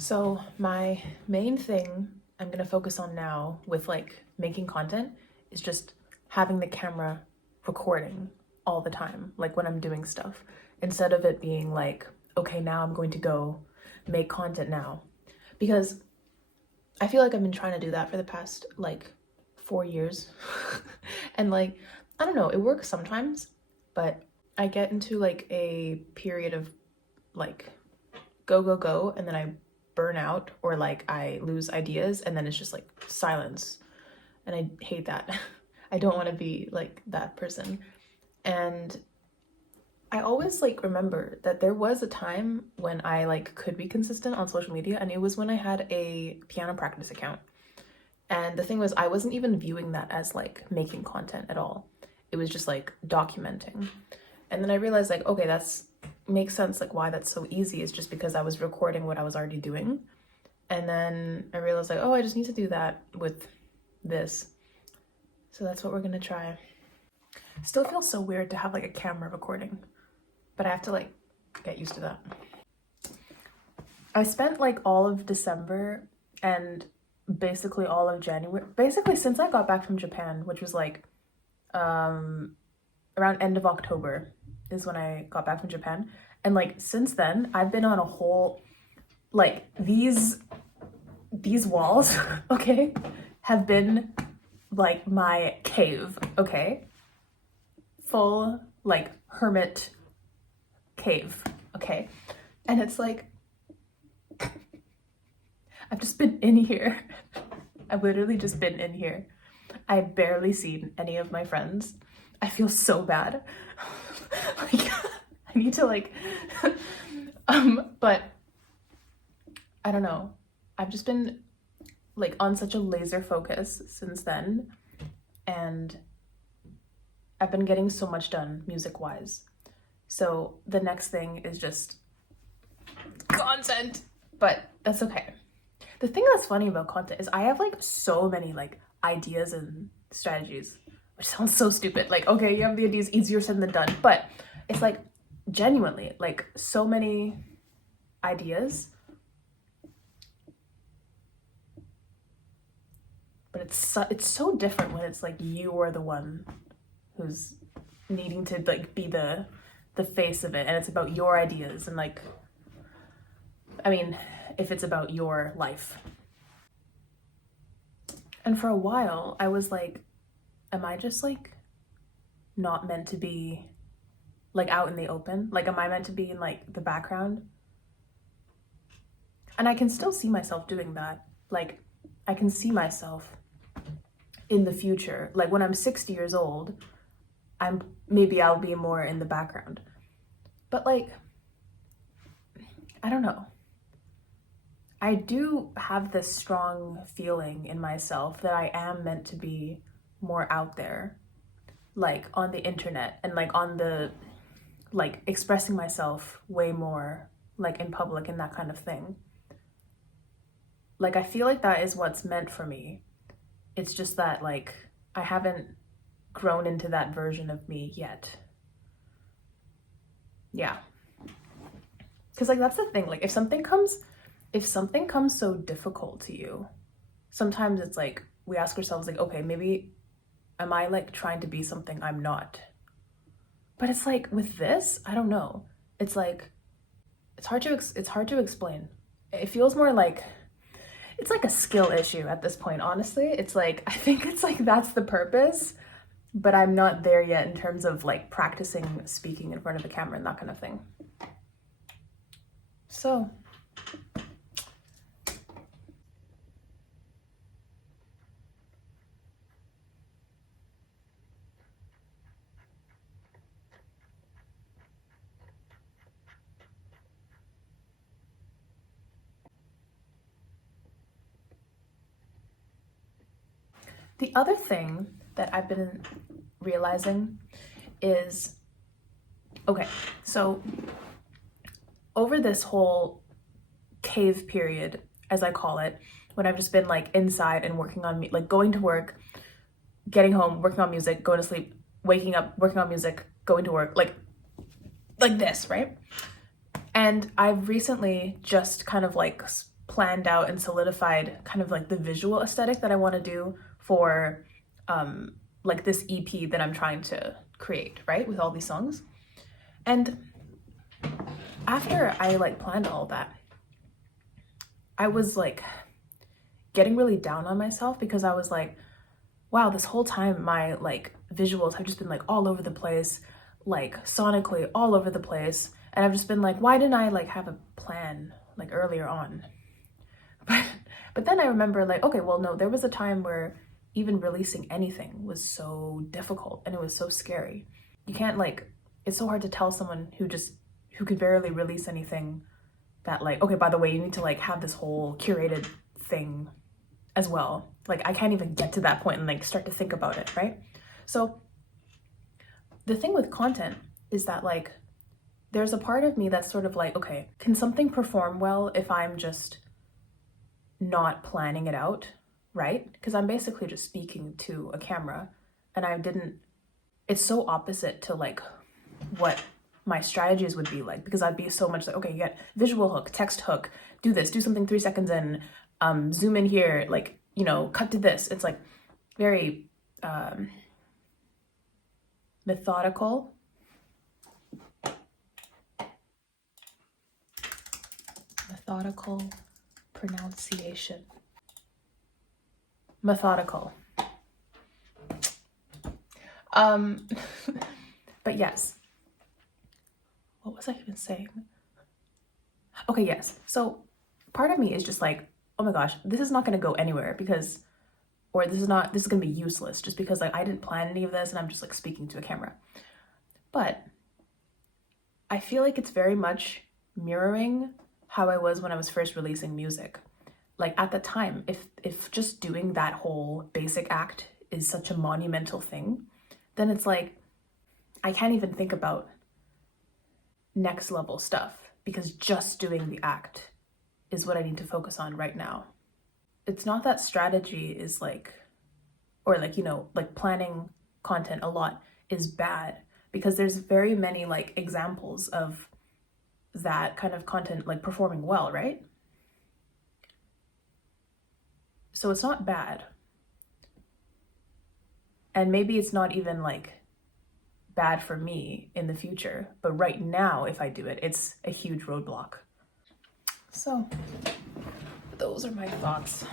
So my main thing I'm gonna focus on now with like making content is just having the camera recording all the time, like when I'm doing stuff, instead of it being like, okay, now I'm going to go make content now. Because I feel like I've been trying to do that for the past like 4 years. And like, I don't know, it works sometimes, but I get into like a period of like go, go, go, and then I burn out or like I lose ideas and then it's just like silence. And I hate that. I don't want to be like that person. And I always like remember that there was a time when I like could be consistent on social media, and it was when I had a piano practice account. And the thing was, I wasn't even viewing that as like making content at all. It was just like documenting. And then I realized like, okay, that's makes sense, like why that's so easy is just because I was recording what I was already doing. And then I realized like, oh, I just need to do that with this. So that's what we're gonna try. Still feels so weird to have like a camera recording, but I have to like get used to that. I spent like all of December and basically all of January, basically since I got back from Japan, which was like around end of October is when I got back from Japan. And like since then, I've been on a whole like these walls, okay, have been like my cave, okay? Full like hermit cave, okay? And it's like I've just been in here. I've literally just been in here. I've barely seen any of my friends. I feel so bad. Like I need to like but I don't know. I've just been like on such a laser focus since then, and I've been getting so much done music wise. So the next thing is just content, but that's okay. The thing that's funny about content is I have like so many like ideas and strategies, which sounds so stupid. Like, okay, you have the ideas, easier said than done, but it's like genuinely like so many ideas, but it's so different when it's like you are the one who's needing to like be the face of it, and it's about your ideas, and like, I mean, if it's about your life. And for a while I was like, am I just like not meant to be like out in the open? Like, am I meant to be in like the background? And I can still see myself doing that. Like, I can see myself in the future, like when I'm 60 years old, maybe I'll be more in the background. But like, I don't know. I do have this strong feeling in myself that I am meant to be more out there, like on the internet and like on the, like expressing myself way more, like in public and that kind of thing. Like, I feel like that is what's meant for me. It's just that like, I haven't grown into that version of me yet. Yeah. Cause like, that's the thing, like if something comes so difficult to you, sometimes it's like we ask ourselves like, okay, maybe am I like trying to be something I'm not? But it's like with this, I don't know. It's like it's hard to explain. It feels more like it's like a skill issue at this point, honestly. It's like I think it's like that's the purpose, but I'm not there yet in terms of like practicing speaking in front of the camera and that kind of thing. So the other thing that I've been realizing is, okay, so over this whole cave period, as I call it, when I've just been like inside and working on like going to work, getting home, working on music, going to sleep, waking up, working on music, going to work, like this, right? And I've recently just kind of like planned out and solidified kind of like the visual aesthetic that I want to do for like this EP that I'm trying to create, right? With all these songs. And after I like planned all that, I was like getting really down on myself because I was like, wow, this whole time my like visuals have just been like all over the place, like sonically all over the place. And I've just been like, why didn't I like have a plan like earlier on? But then I remember like, okay, well, no, there was a time where even releasing anything was so difficult and it was so scary. You can't like, it's so hard to tell someone who could barely release anything that like, okay, by the way, you need to like have this whole curated thing as well. Like I can't even get to that point and like start to think about it, right? So the thing with content is that like, there's a part of me that's sort of like, okay, can something perform well if I'm just not planning it out, right? Because I'm basically just speaking to a camera and it's so opposite to like what my strategies would be like, because I'd be so much like, okay, you get visual hook, text hook, do this, do something 3 seconds in, zoom in here, like, you know, cut to this. It's like very methodical. Methodical pronunciation. Methodical. But yes. What was I even saying? Okay, yes. So part of me is just like, oh my gosh, this is not going to go anywhere this is going to be useless just because like I didn't plan any of this and I'm just like speaking to a camera. But I feel like it's very much mirroring how I was when I was first releasing music. Like at the time, if just doing that whole basic act is such a monumental thing, then it's like, I can't even think about next level stuff because just doing the act is what I need to focus on right now. It's not that strategy is like, or like, you know, like planning content a lot is bad, because there's very many like examples of that kind of content like performing well, right? So it's not bad. And maybe it's not even like bad for me in the future, but right now, if I do it, it's a huge roadblock. So those are my thoughts.